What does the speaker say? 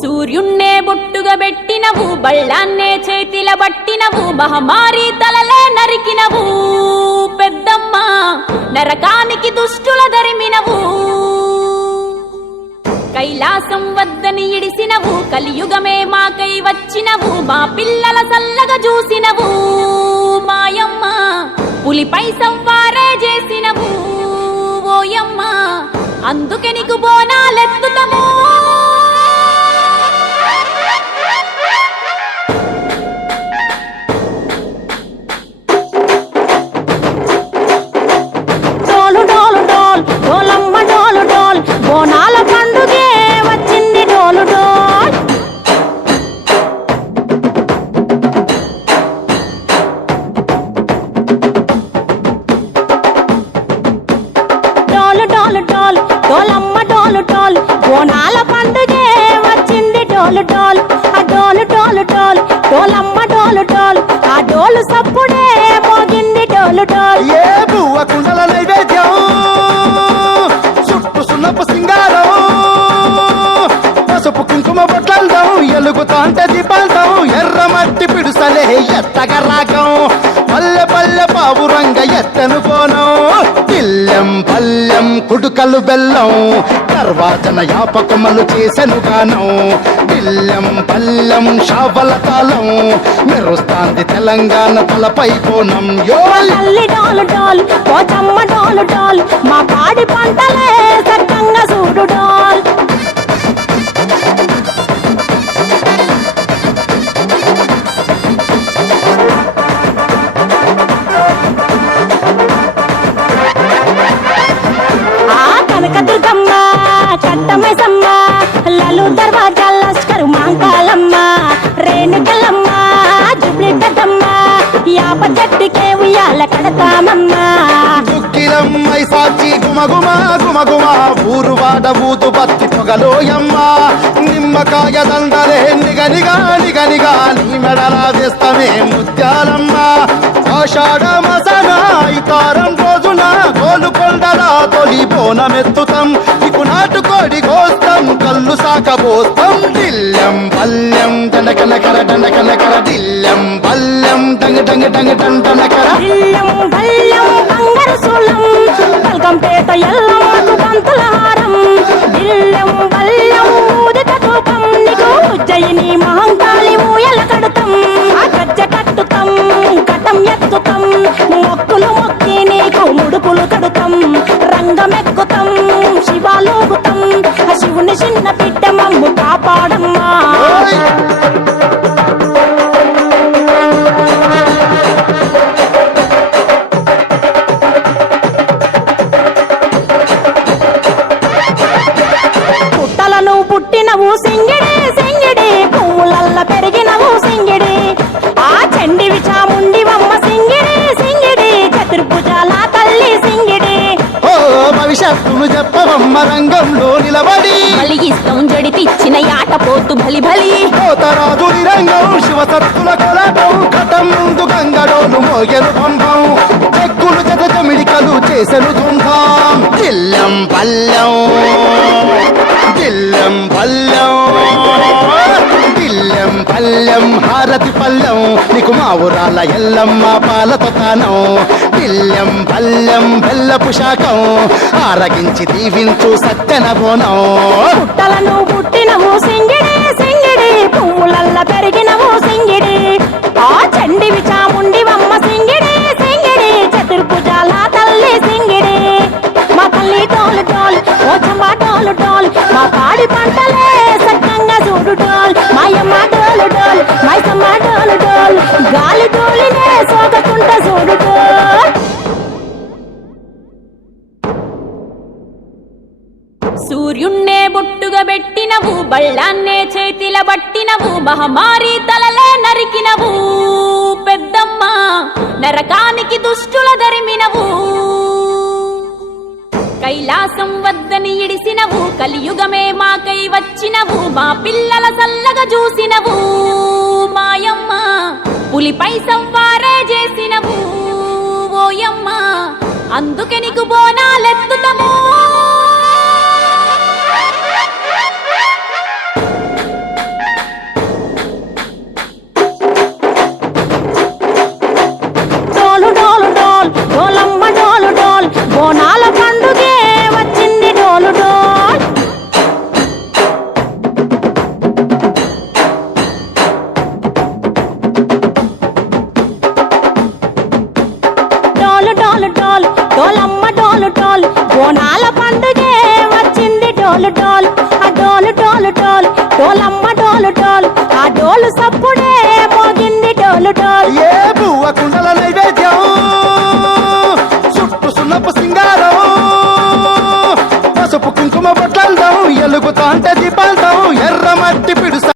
సూర్యున్నే బొట్టుగా పెట్టినవు, బళ్ళాన్నే చేతిల బట్టినవు, మహమారి తలలే నరికినవు పెద్దమ్మ, నరకానికి దుష్టుల దరిమినవు. కైలాసం వద్దని ఇడిసినవు, కలియుగమే మాకై వచ్చినవు, మా పిల్లల సల్లగా చూసినవు మాయమ్మ, పులిపై సంవారే చేసినవు ఓయమ్మ, అందుకే నీకు బోనాలెత్తుతము. బోనాల పండుగే వచ్చింది డోలు డోల్. డోలు డోలు డోల్ డోలమ్మ డోలు డోల్, బోనాల పండుగే వచ్చింది డోలు డోల్. ఆ డోలు డోలు డోల్ డోలమ్మ డోలు డోల్, ఆ డోలు సప్పుడే మోగింది డోలు డోల్. ఏ బువ్వ కుండల నైవేద్యం, చుట్టు సున్నపు సింగారం, పసుపు కుంకుమ బొట్లందం, ఎలుగుతాంటే దీపాంతం, ఎర్రమట్టి పిడుసలే ఎత్తగ రాగం, పల్లె పల్లె పావురంగ ఎత్తను పోనం, పిల్లెం పల్లెం కుడుకలు బెల్లం, తర్వాతన యాపకమలు చేసెను గానం, పిల్లెం పల్లెం షావల తాళం, మెరుస్తాంది తెలంగాణ తలపై కోణం. తల్లి డోలు డోల్ పోచమ్మ డోలు డోల్, మా పాడి పంటలే సక్కంగా చూడు డోల్. ఆ కనకదుర్గమ్మ కట్టమైసమ్మ, లలు దర్వాజా లస్కరు మాంకాలమ్మ, రేణుకలమ్మ జుబ్లి పెద్దమ్మ, యాప చెట్టుకే ఉయ్యాల కడతామమ్మ. దుక్కిలమ్మై సాచి గుమగుమ గుమగుమ, ఊరు వాడ ఊదు బత్తి పొగలోయమ్మ, నిమ్మకాయ దండలే నిగనిగా నిగనిగా, నీ మెడలా వేస్తమే ముత్యాలమ్మ, ఆషాఢ మసన ఇతారం రోజున గోలుకొండల తొలి బోనమెత్తుతాం, నీకు నాటుకోడి కోస్తాం, కళ్ళు సాకబోస్తాం, దిల్లెం పల్లెం దండకనకర దండకనకర, దిల్లెం పల్లెం డంగ డంగ డంగ డండనకర, ఇల్లం బల్లం బంగారు సూలం, బల్గంపేట ఎల్లమ్మకు పంతుల హారం, ఇల్లం బల్లం ఊదిత ధూపం, నీకు ఉజ్జయిని మహంకాళి ఊయల కడుతాం, ఆ గజ్జ కట్టుతాం కటం ఎత్తుతాం, మొక్కులు మొక్కి నీకు ముడుపులు కడుతాం, రంగమెక్కుతాం శివాలోగుతాం, ఆ శివుని చిన్న బిడ్డ మమ్ము కాపాడమ్మా. పుట్టలను పుట్టినవు సింగిడి సింగిడి, పువ్వులల్ల పెరిగినవు సింగిడి, ఆ చండివి చాముండివమ్మ సింగిడి సింగిడి, చతుర్భుజాల తల్లి సింగిడి. ఓ భవిష్యత్తును చెప్పవమ్మ రంగంలో నిలబడి, కలిగిస్తాం జడితిచ్చిన యాట పోతు బలి బలి, కోతరాజు రంగం శివసత్తుల కొలటం, కటం ముందు గంగడోలు మోగెను పంపం, చెక్కులు జత జమిడికలు చేసెను తుంటాం, దిల్లెం పల్లెం దిల్లెం పల్లెం దిల్లెం పల్లెం హారతి పల్లెం, నీకు మా ఊరాల ఎల్లమ్మ పాలతో తానం, దిల్లెం పల్లెం బెల్లపు శాఖం, ఆరగించి దీవించు సత్తెన బోనం. పుట్టలను పుట్టినవు సింగిడి సింగిడి, పువ్వులల్ల పెరిగినవు సింగిడి, ఆ చండివి చాముండివమ్మ సింగిడి సింగిడి, చతుర్భుజాల తల్లి సింగిడి, మా తల్లి డోలు డోల్ పోచమ్మ డోలు డోల్, మా పాడి పంటలే సక్కంగా చూడు డోల్, మాయమ్మ డోలు డోల్ మైసమ్మ డోలు డోల్, గాలి డోలినే సోకకుంట చూడు డోల్. సూర్యున్నే బొట్టుగా పెట్టినవు, బళ్ళాన్నే చేతిల బట్టినవు, మహమారి తలలే నరికినవు పెద్దమ్మ, నరకానికి దుష్టుల దరిమినవు. కైలాసం వద్దని ఇడిసినవు, కలియుగమే మాకై వచ్చినవు, మా పిల్లల సల్లగా చూసినవు మాయమ్మ, పులిపై సంవారే చేసినవు ఓయమ్మ, అందుకే నీకు బోనాలెత్తుతము. డోలమ్మ డోలు డోలు బోనాల పండుగే వచ్చింది డోలు డోలు ఆ డోలు డోలు డోలు డోలమ్మ డోలు డోలు ఆ డోలు సప్పుడే మోగింది డోలు డోలు ఏ బువ్వ కుండల నైవేద్యం చుట్టు సున్నపు సింగారం పసుపు కుంకుమ బొట్లందం ఎలుగుతాంటే దీపాంతం